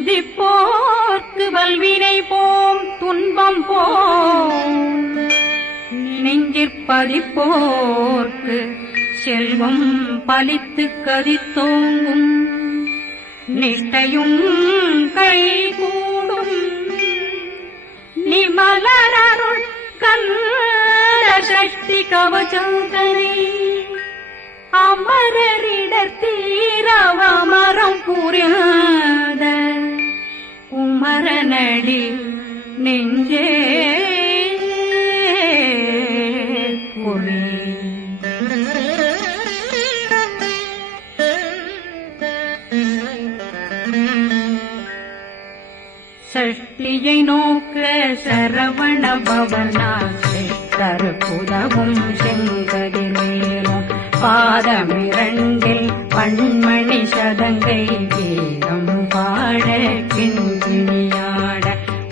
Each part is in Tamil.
துதிப்போர்க்கு வல்வினை போம் துன்பம் போம் நெஞ்சிற்பதிப்போர்க்கு செல்வம் பலித்து கதித்தோங்கும் நிஷ்டையும் கைகூடும் நிமலரருள் கந்த சக்தி கவசந்தனை அமரரிடத்தீரவமரம் புரியாத உமரனடி நெஞ்சே சஷ்டியை நோக்க சரவண பவனாசை கருப்புதவும் செங்கதிர்வேலும் பாதமிரண்டில் பண்மணி சதங்கை கீதம் பாட கிண்கிணியாட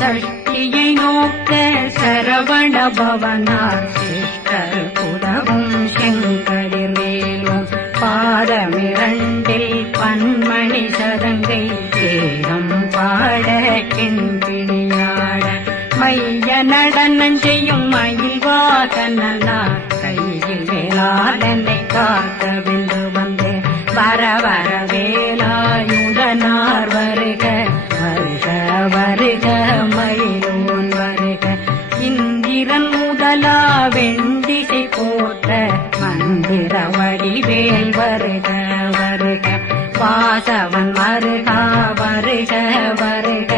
சஷ்டியை நோக்க சரவண பவனாசை கருப்புதவும் செங்கதிர்வேலும் பாதமிரண்டில் பண்மணி சதங்கை கீதம் பாட கிண்கிணியாட மைய நடனம் செய்யும் மயில் வாகனா கையில் வேளாளனை காக்க வென்று வந்தே வர வர வேலாயுதனார் வருக வருக வருக மயிலோன் வருக இந்திரன் முதலா வெண்டிசை போற்ற மந்திர வடிவேல் வருக வருக வாசவன் வருக வருக வருக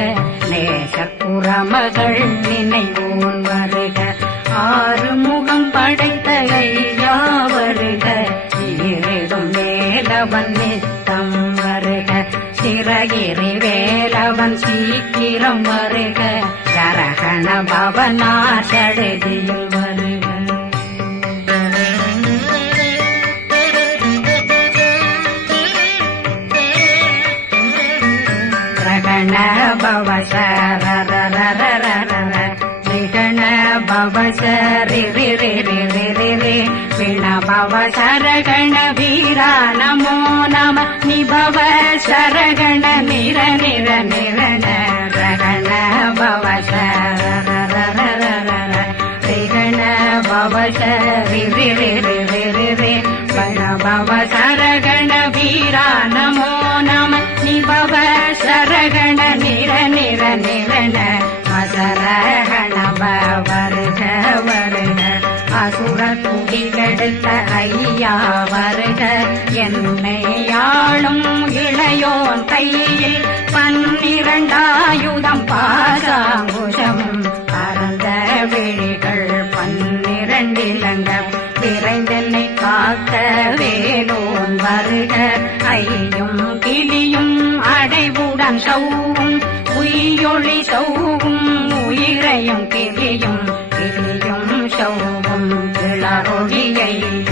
நேசப்புறமகள் நினைவோன் வருக ஆறுமுகம் படைத்த ஐயா வருக ஈரிடும் வேலவன் நித்தம் வருக சிறகிரி வேலவன் சீக்கிரம் வருக கரகண பவனார் சடுதியில் வருக ரகண பவசரி பிண பவ சரகண வீரா நமோ நம நிபவ சரகண நிர நிர நிரண ரகண பவசரண பவசரி பிண பவ சரகண வீரா நமோ நம நிபவ சரகண நிர நிர நிரண அசரகண வருக வருக அசுர குடிகெடுத்த ஐயா வருக என்னை ஆளும் இளையோன் கையில் 12 பாசாங்குஷமும் பரந்த விழிகள் 12 இலங்க விரைந்தென்னை காக்க வேலோன் வருக ஐயும் கிளியும் அடைவுடன் சௌவும் உயிரொளி சௌவும் உயிரையும் கிளியும் கிளியும் சௌவும் கிளரொளியையும்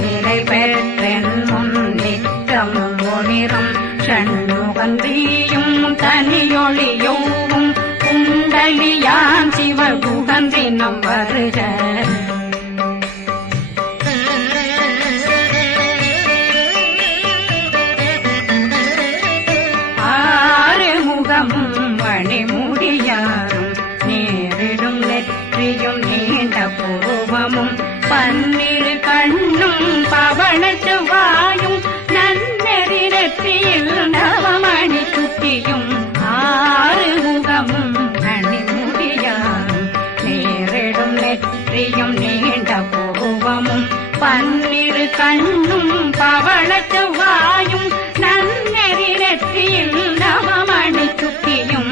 நிலை பெற்றென் முன் நித்தமும் ஒளிரும் ஷண்முகந்தியும் தனியொளியோவும் குண்டலியான் சிவகுகந்தினம் வருக மணிமுடியாரும் நேரிடும் நெற்றியும் நீண்ட பூவமும் 12 கண்ணும் பவனத்து வாயும் நன்னெறி நெற்றியில் நவமணி சுட்டியும் 6 முகமும் மணிமுடியாரும் நேரிடும் நெற்றியும் நீண்ட பூவமும் 12 கண்ணும் பவனத்து வாயும் நன்னெறி நெற்றியில் நவமணி சுட்டியும்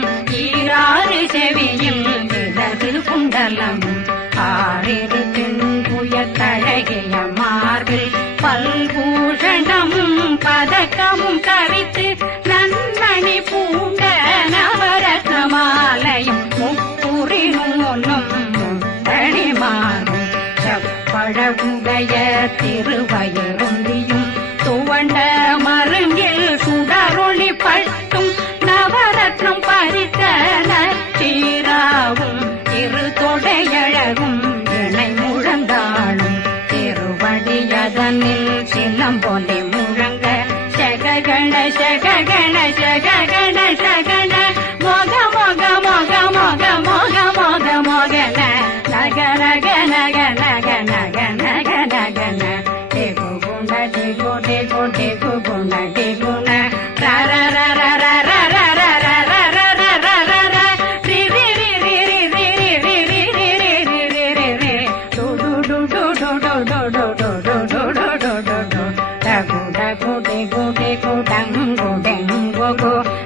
6 செவியும் இடது குண்டலமும் 6 தின்புயத்தழகிய மார்பில் பல்பூஷணமும் பதக்கமும் தரித்து நன்மணி பூண்ட நவரத்ன மாலையும் முப்புரி நூலும் முத்தணிமாரும் செப்பழகுடைய திருவயருந்தியும் துவண்ட மருங்கில் சுடரொளி பட்டும் நவரத்னம் பறித்த நச்சீராவும் திருத்தொடையழகும் இணை முழந்தாளும் திருவடியதனில் சிலம்பொலி முழங்க சககண சககண சககண சகண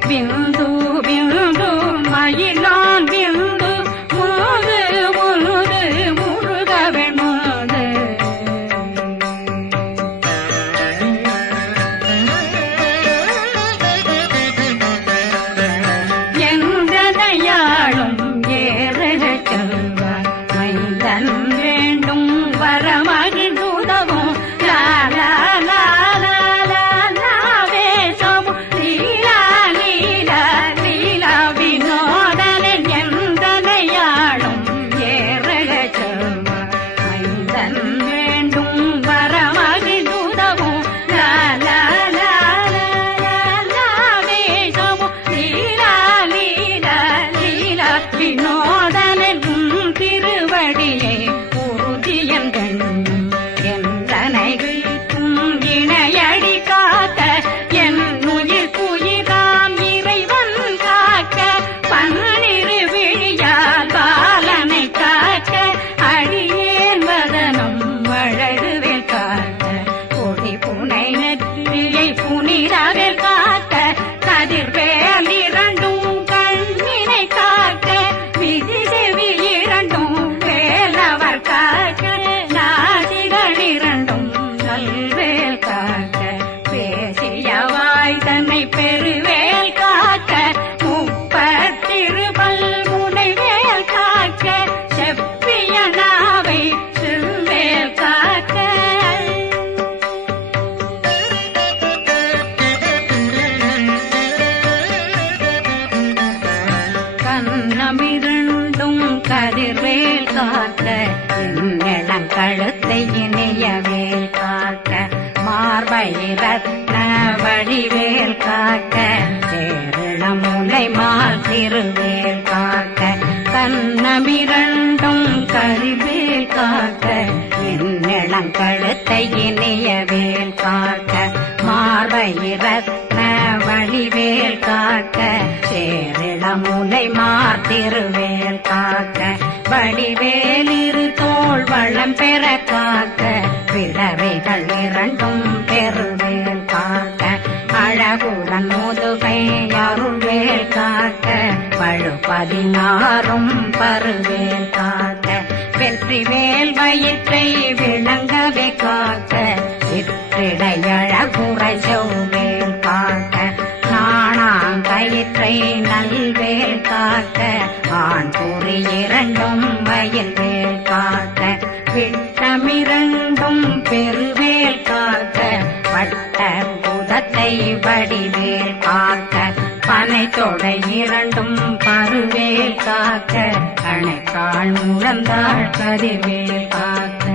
பிந்து பிந்து மயிலான் பிந்து முழுது முழுது முழுகவெண்ணுது எந்தனையாளும் ஏறுக செல்வார் மைந்தன் வேண்டும் வரமகிழ்ந்துதவும் லாலா கதிர்வேல் காக்க கழுத்தை இணையவேல் காக்க மார்பை ரத்ன வடிவேல் காக்க சேரண முலை மால் திருவேல் காக்க கண்ணமிரண்டும் கதிர்வேல் காக்க கழுத்தை இணையவேல் காக்க மார்பை ரத்ன வடிவேல் காக்க சேரண முலை மால் திருவேல் காக்க வடிவேல் இரு தோள் வளம் பெற காக்க பிறவைகள் இரண்டும் பெருவேல் காக்க அழகுடன் முதுகை அருள்வேல் காக்க பழு 16 பருவேல் காக்க வெற்றிவேல் வயிற்றை விளங்கவே காக்க சிற்றிடையழகுறை செவ்வேல் காக்க நாணாங்கயிற்றை நல்வேல் காக்க ஆண் குறி இரண்டும் வயல்வேல் காக்க விட்டமிரண்டும் பெருவேல் காக்க வட்ட புதத்தை வடிவேல் காக்க பனை தொடை இரண்டும் பருவேல் காக்க கணைக்கால் முழந்தாள் கதிர்வேல் காக்க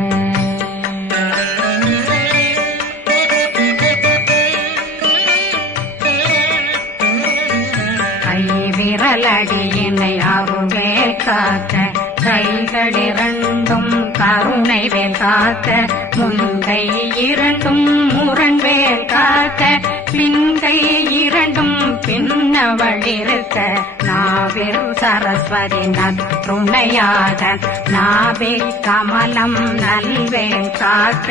விரலடியினை அருள்வேல் காக்க கைகளிரண்டும் கருணை வேல் காக்க முன்கை இரண்டும் முரண்வேல் காக்க பின்கை இரண்டும் பின்னவளிருக்க நாவில் சரஸ்வதி நற்றுணையாக நாவே கமலம் நல்வேல் காக்க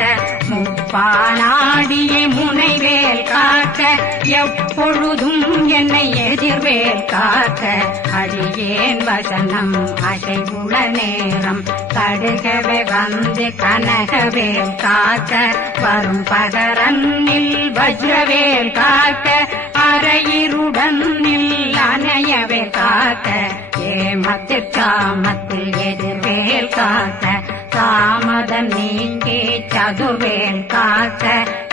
முப்பானாடியை முனைவேல் காக்க எப்பொழுதும் என்னை எதிர்வேல் காக்க அடியேன் வசனம் அசைவுள நேரம் கடுகவே வந்து கனகவேல் காக்க வரும் பகரன்னில் வஜ்ரவேல் காக்க அரையிருடன் அணையவேல் காக்க ஏமத்தில் காமத்தில் எதிர்வேல் காக்க தாமதம் நீங்கி சதுர்வேல் காக்க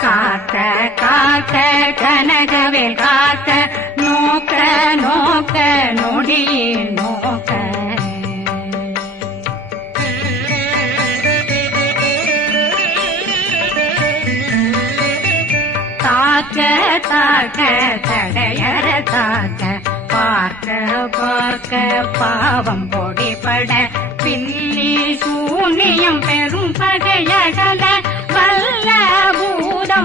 காக்க காக்க கனகவேல் காக்க நோக்க நோக்க நொடியில் நோக்க தாக்க தாக்க தடையற தாக்க பார்க்க பார்க்க பாவம் பொடிபட பில்லி சூனியம் பெரும் பகையகல வல்ல பூதம்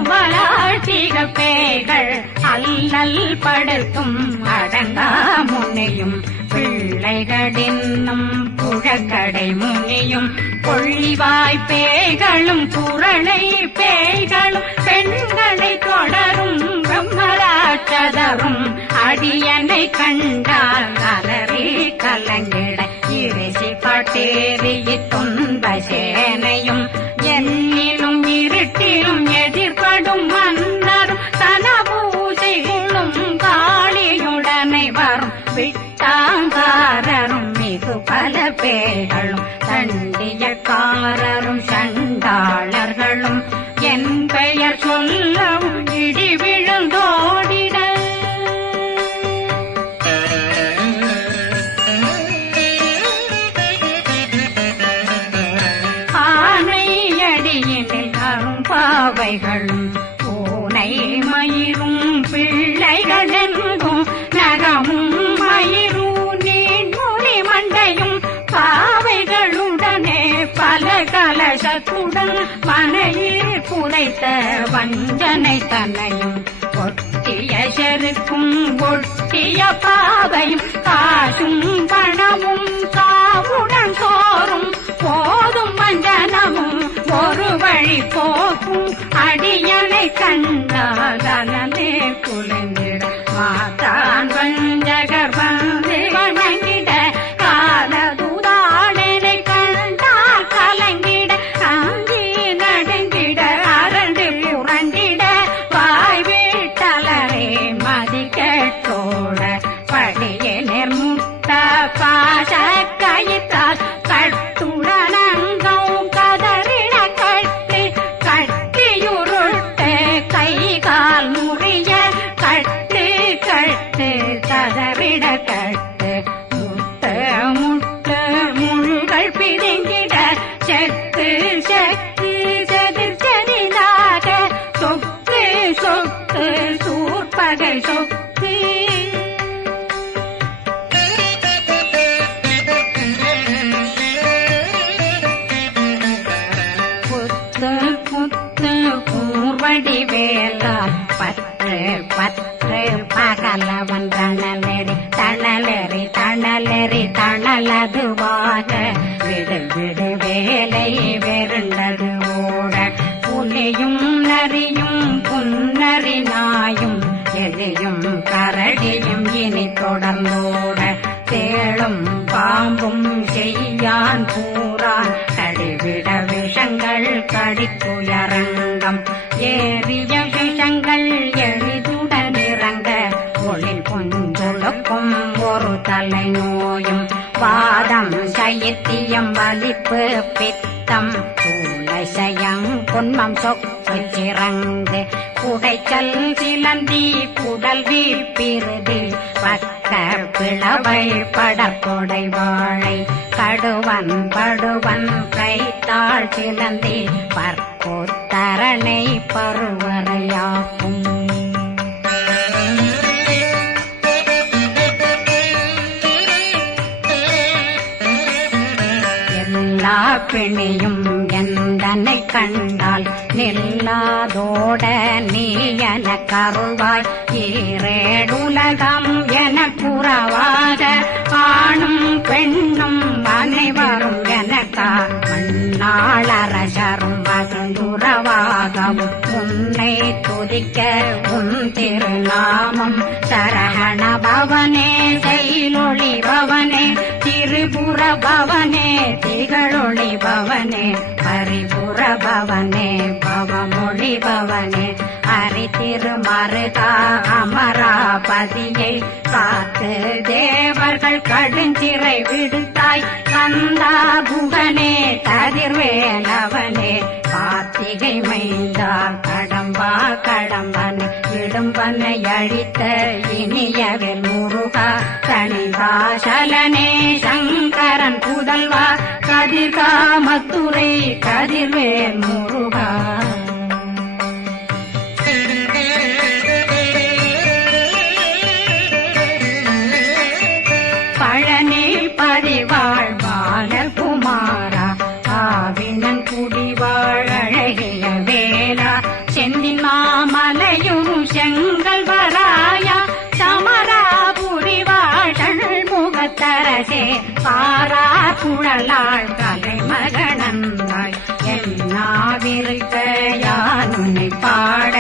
பேய்கள் அல்லல் படுத்தும் அடங்கா முனையும் பிள்ளைகளின்னும் புழக்கடை முனியும் கொள்ளிவாய் பேய்களும் குரளை பேய்களும் பெண்களை தொடரும் பிரம்மராட்சதரும் அடியனை கண்டால் அலறி கலங்கிட இறைசி பாட்டேறிய துன்ப சேனையும் என்னிலும் இருட்டிலும் எதிர்படும் மன்னரும் தனபூஜைகளும் காளியுடனை வரும் விட்டாங்காரரும் மிகு பல பேர்களும் தண்டியக்காரரும் சண்டாளர்களும் என் பெயர் சொல்லவும் இடி விழுந்தோடிட ஆனையடியினில் அரும்பாவைகளும் பூனை மயிரும் பிள்ளைகளெங்கும் நகமும் மயிரும் நீர்மொழி மண்டையும் பாவைகளுடனே பல கலசத்துடன் மனையில் புதைத்த வஞ்சனை தன்னையும் ஒட்டிய செருக்கும் ஒட்டிய பாவையும் காசும் பணமும் சாவுடன் சோறும் போதும் வஞ்சனமும் ஒரு வழி போக்கும் அடியனை கண்டால் அனலே குலைந்திட மாத்தான் வஞ்சகர் வந்து வணங்கிட காலதுதாடனை கண்டால் கலங்கிட அங்கி நடுங்கிட அரண்டு புரண்டிட வாய் வீட்டலரே மதி கேட்டோட படியே நிர்முட்ட பாச கயிற்றால் கட்டுடனங்கும் கதறிட கட்டு கட்டியுருட்டு கை கால் முறிய கட்டு கட்டு கதறிட கட்டு முட்டு முட்டு முள்கள் பிதுங்கிட செக்கு செக்கு செதிர் செதிலாக சொக்கு சொக்கு சூர்பகை சொக்கு புத்து புத்து பூர்வடி வேலால் பற்று பற்று பகலவன் தணலெறி தணலெறி தணலெறி தணலதுவாக விடு விடு வேலை வெருண்டது ஓட புலியும் நரியும் புன்னரி நாயும் எலியும் கரடியும் இனி தொடர்ந்தோட தேளும் பாம்பும் செய்யான் கூறான் கடிவிட விஷங்கள் கடித்துயரங்கம் ஏறிய விஷங்கள் எளிதுடன் இறங்க ஒளில் கொஞ்சொழுக்கும் ஒரு தலை நோயும் வாதம் சைத்தியம் வலிப்பு பித்தம் சூளைசயம் குன்மம் சொக்கு சிறங்கு குடைச்சல் சிலந்தி குடல் வீழ்பிருதி பக்க பிளவை படற்கொடை வாழை கடுவன் படுவன் கைத்தாள் சிலந்தி பற்கோத்தரணை பருவரையாக்கும் எல்லா பிணியும் எந்தனை கண்டால் நில்லாதோட நீ என கருள்வாய் ஈரேடுலகம் என புறவாக ஆணும் பெண்ணும் அனைவரும் எனக்கா மண்ணாளரசரும் மகந்துறவாகவும் உன்னை துதிக்க உன் திருநாமம் சரகண பவனே செயலொளி பவனே திரிபுர பவனே திகழொளி பவனே பரிபுர பவனே பவமொழி பவனே அரி திருமருகா அமராபதியை காத்து தேவர்கள் கடுஞ்சிறை விடுத்தாய் கந்தா குகனே கதிர்வேலவனே கார்த்திகை மைந்தா கடம்பா கடம்பனை இடும்பனை அழித்த இனியவில் முருகா தனிதாசலனே சங்கரன் புதல்வா கதிர்காமத்துறை கதிர்வேல் முருகா பழனி பதிவாழ் பாலகுமாரா ஆவினன் குடிவாழ் அழகிய வேலா செந்தின் மாமலையும் செங்கல் வராயா சமராபுரி வாழல் முகத்தரசே பாரா குழலாள் கலைமகனந்தாய் என்னாவிருக்க யானுனை பாட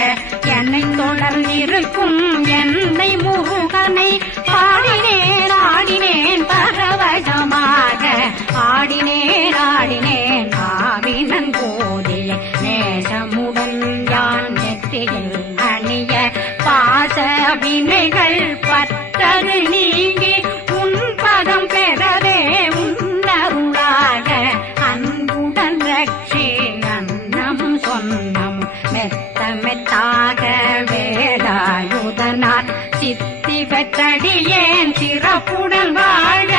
என்னை தொடர்ந்திருக்கும் என்னை முருகனை பாடினேன் ஆடினேன் பரவசமாக ஆடினேன் ஆடினேன் ஆவினன் போதிய நேசமுடன் யான் நெற்றியில் அணிய பாச வினைகள் பற்றது நீங்கி உன் பதம் பெறவே உன்னருளாக அன்புடன் ரட்சி அன்னம் சொன்னம் மெத்த மெத்தாக வேலாயுதனார் சித்தி பெற்றடியேன் சிறப்புடன் வாழ்க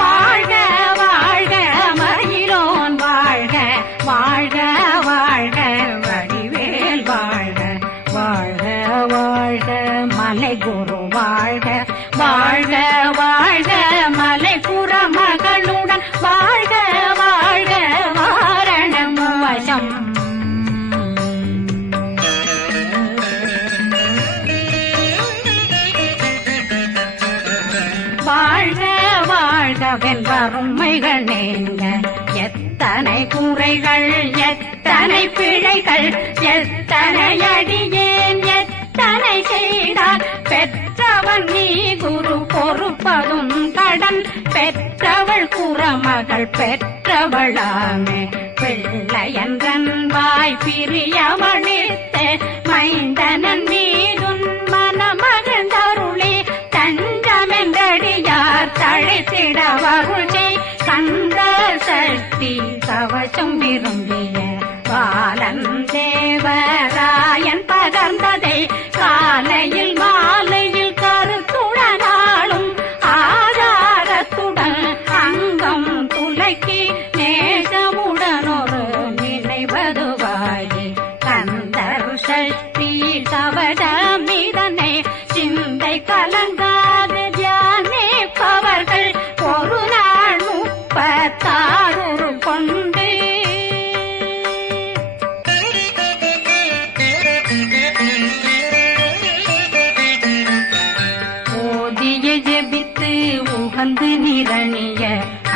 வாழ்க வாழ்க மயிலோன் வாழ்க வாழ்க வாழ்க வடிவேல் வாழ்க வாழ்க வாழ்க மலை குரு வாழ்க வாழ்க வாழ்க மலை புற மகளுடன் வாழ்க வாழ்க வாரணம் வசம் வாழ்க வாழ்க வெண்பருமைகள் நீங்க எத்தனை குறைகள் எத்தனை பிழைகள் எத்தனை அடியேன் எத்தனை செய்தார் பெற்றவன் நீ குரு பொறுப்பதும் கடன் பெற்றவள் குறமகள் பெற்றவளாமே பிள்ளையன்றன் வாய் பிரியவழித்த மைந்தனன் மீதுன் மனமகிழ்ந்தருளே தஞ்சமென்றடியார் தழைத்திட வருளே கந்த சக்தி கவசம் விரும்பிய பாலன் தேவராயன் பகர்ந்ததை காலையில் மாலையில் கருத்துடனாலும் ஆதாரத்துடன் அங்கம் துலக்கி நேசமுடனொரு நினைவதுவாகி கந்தர் சக்தி கவசமிதனை சிந்தை கலங்காது தியானிப்பவர்கள் ஒரு நாள் 36 கொண்டு ஓதிய ஜெபித்து உகந்து நிரணிய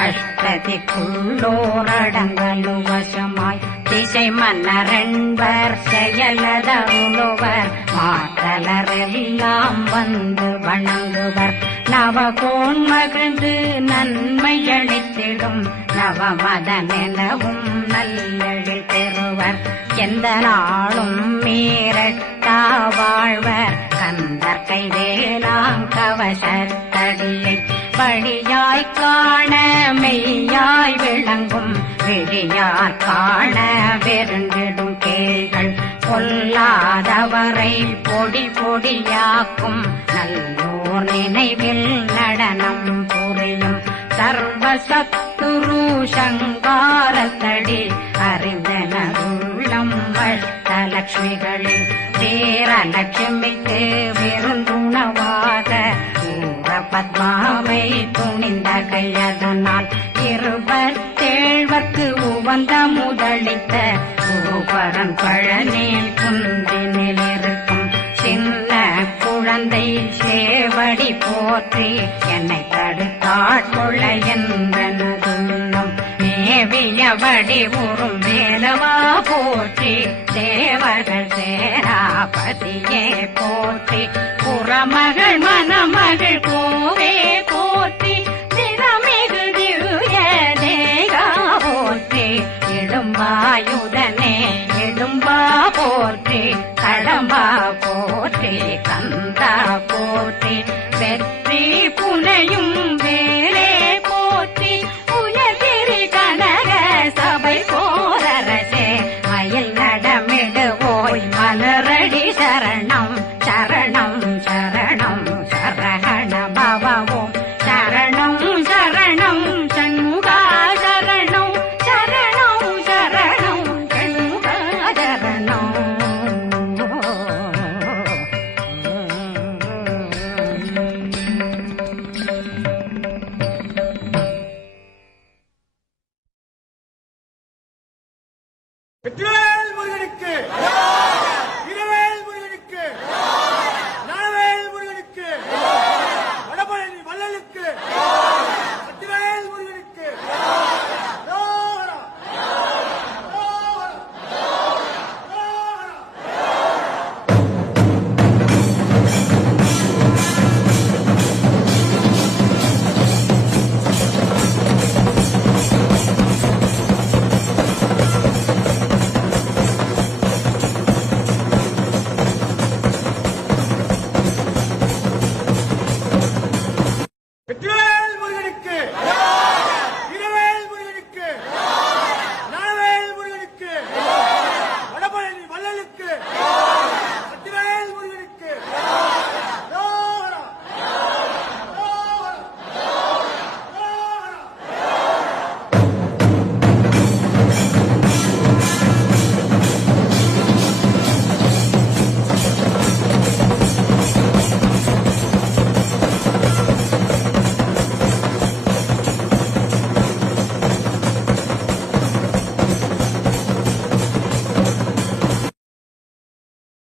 அஷ்டதிக்குள்ளோரடங்கலும் வசமாய் திசை மன்னரென்பர் செயலதருளுவர் மாற்றலரெல்லாம் வந்து வணங்குவர் நவகோன் மகிழ்ந்து நன்மை அளித்திடும் நவமதனெனவும் நல்லெழில் பெறுவர் எந்த நாளும் மீறட்டா வாழ்வர் கந்தர் கைவேலாம் கவசத்தடியை படியாய் காண மெய்யாய் விளங்கும் விழியார் காண வெருண்டிடும் கேள்கள் பொல்லாதவரை பொடி பொடியாக்கும் நல்லோர் நினைவில் நடனம் புரியும் சர்வசத்துரு சங்காரத்தடி அறிந்தனருள்ளம் வஷ்டலட்சுமிகளில் சேரலட்சுமிக்கு விருந்துணவாக பத்மாவை துணிந்த கையதனால் 27 உவந்த முதலித்த பூபரன் பழனில் குந்தினில் இருக்கும் சின்ன குழந்தை சேவடி போற்றி என்னை தடுத்தாட்கொள்ள என்றனதுள்ளம் மேவியபடி உறும் வேலவா போற்றி தேவர்கள் சேனாபதியே போற்றி புறமகள் மணமகள் கோவே போற்றி திறமிகு திவ்ய தேகா போற்றி இடும்பாயுதனே இடும்பா போற்றி கடம்பா போற்றி கந்தா போற்றி வெற்றி புனையும்